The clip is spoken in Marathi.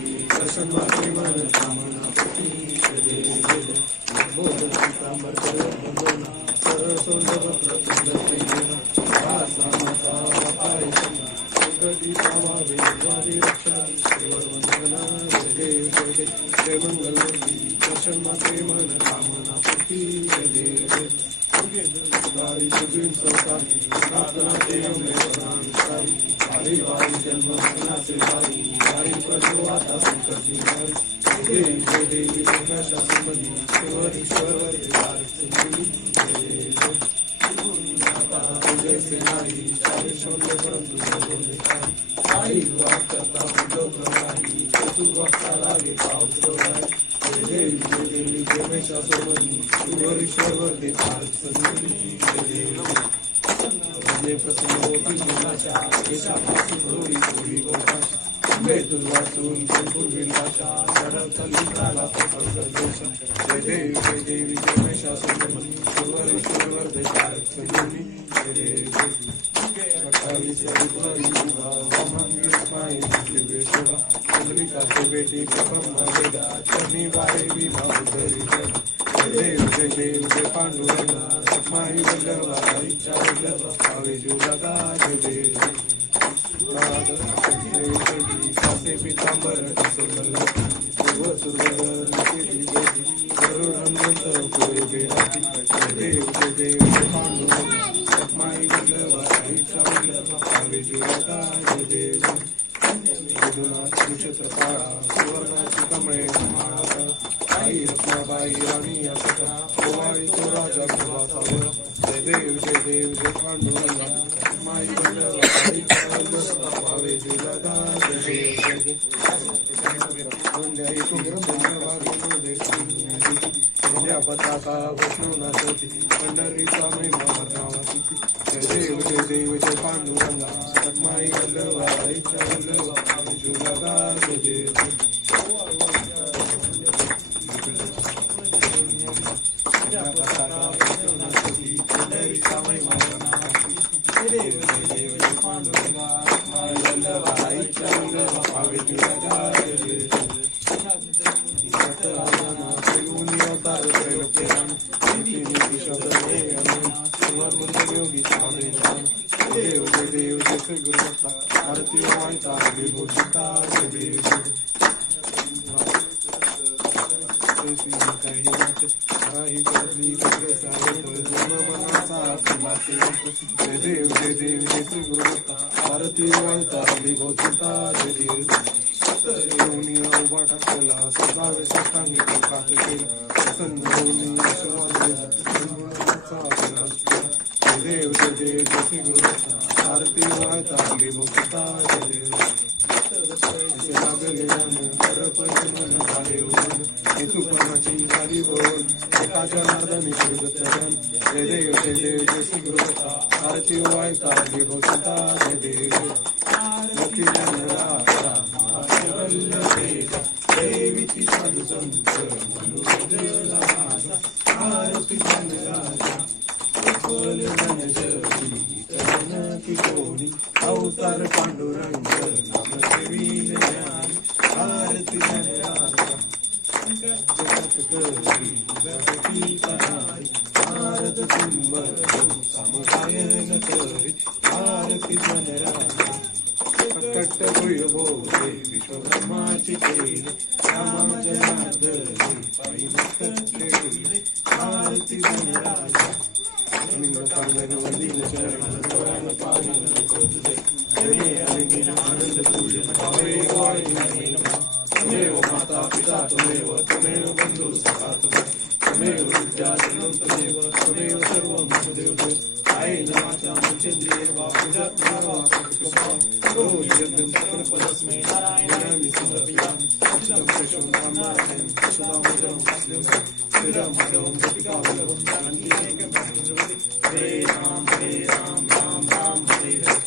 दर्शन मात्रे मन कामना पती बोध पीतांबर बंधना सरसोंडवक्र कुंडलेन वासनाचा पाय गदी पावावे वारी रक्षा वंदना जय देव जय देव जय मंगलमूर्ती दर्शन मात्रे मन कामना पती जय देव गारी सुदीन संसार प्रार्थना देव में प्रदान सारी हरि वारी जन्म से भारी हरि प्रजो आता संकट निवारी देवी जय देवी जय शास्त्रमणि ईश्वर ईश्वर जैसे नाही चारि शौर्य परंतु आई वाक करता उद्योग नाही चतुर्भक्ता लागे पाऊस डोलाय जय देवी जय में शास्त्रमणि ईश्वर ईश्वर देतात संधी जय प्रसन्न होती मुलाच्या केशापासून थोडी थोडी गोपाशा बेतून वाचून संपूर विलाशा चढवतली झाला प्रदेशा जय देवी जय में शास्त्रमणि ईश्वर ईश्वर देतात संधी बेटी चरणी बारे विभाव धरी जय देव जय पांडुरंगा माई वल्लभा इच्छा वल्लभ भावे जुलगा जय देव कासे पीतांबर गरुडहनुमंत गोरे जय देव पांडुरंगा माई वल्लभा इच्छा वल्लभ भावे जुलगा जय देव नक्षत्रपाळा सुवर्णाची कमळे माळा आई रत्नाबाई राणी असता ओवाळी तो राजा प्रभासावर जय देव जय पांडुरंगा माई भावे जुलगा जय देव पताका वैष्णव नाचती पंढरीचा महिमा वर्णावती जय देव जय पांडुरंगा माई वल्लभा इच्छा वल्लभा भावे जुलगा जय देव पताका वैष्णव नाचती पंढरीचा महिमा वर्णावती जय देव जय पांडुरंगा माई वल्लभा इच्छा वल्लभा भावे जुलगा जय देव अवतार त्रैलोक्यम नीति शब्द योगी देव जय श्री गुरुदत्ता आरती वाईता विभूषिता जय देव काही गर्दी मनाचा जय देव जय श्री गुरुदत्ता आरती वाईता विभूषिता जय देव उभा टाकला सदावे साष्टांगी कात केला संधोनी देव जय श्री गुरुदत्ता आरती वाहता विभूषिता जय देव लागले मन झाले हेतुपणाची झाली बोल एका जनार्दनी जय देव जय श्री गुरुदत्ता आरती वाहता विभूषिता जय देव देवीची साधू संत आरती कोणी अवतार पांडुरंग नाम देवीने आरती भारत कुंभर समुदायन करी आरती कट्ट भुयभोगे विश्वब्रह्माची केली रामा जनार्दनी पायी मस्तक खेळले आरती राजा वंदीन चरण पालन आनंद तुझे भावे त्वमेव माता पिता त्वमेव बंधु सखा त्वमेव विद्या त्वमेव सर्वं देव आयेन वाचा मुचेन्द्रिये वा पूजात्मनं सकलपदस्मै नारायणामि समर्पयामि अच्युतं केशवं रामनारायणं सदामोदरं वासुदेवं श्रीराममाधवं गोपिकावल्लभं जानकीनायकं हरे राम राम राम हरे हरे